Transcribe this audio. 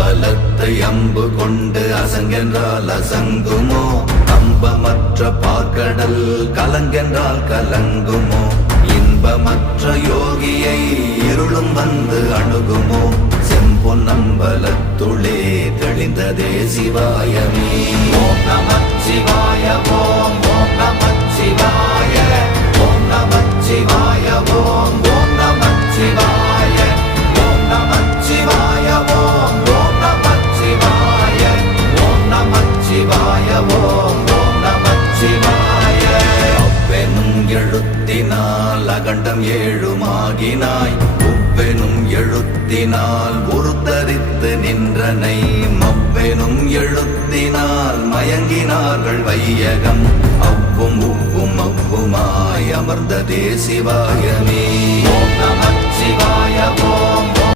பலத்தை அம்பு கொண்டு அசங்கென்றால் அசங்குமோ? கம்பமற்ற பார்க்கடல் கலங்கென்றால் கலங்குமோ? இன்பமற்ற யோகியை இருளும் வந்து அணுகுமோ? செம்பொன்னம்பலத்துளே தெளிந்ததே சிவாயமே. ஓம் நமச்சிவாய ஓம் ஓம் நமச்சிவாய ஓம் நமச்சிவாய ஓம் ஓம் நமச்சிவாய ஓம் நமச்சிவாய ஓம் ஓம் நமச்சிவாய ஓம் நமச்சிவாய ஓம் ஓம் நமச்சிவாய. அவ்வெனும் எழுத்தினால் அகண்டம் ஏழுமாகினாய், உவ்வெனும் எழுத்தினால் உருத்தரித்து நின்றனை, மவ்வெனும் எழுத்தினால் மயங்கினார்கள் வையகம். அவ்வும் உவ்வும் அவ்வுமாய் அமர்ந்ததே சிவாயமே. ஓம் நமச்சிவாய ஓம்.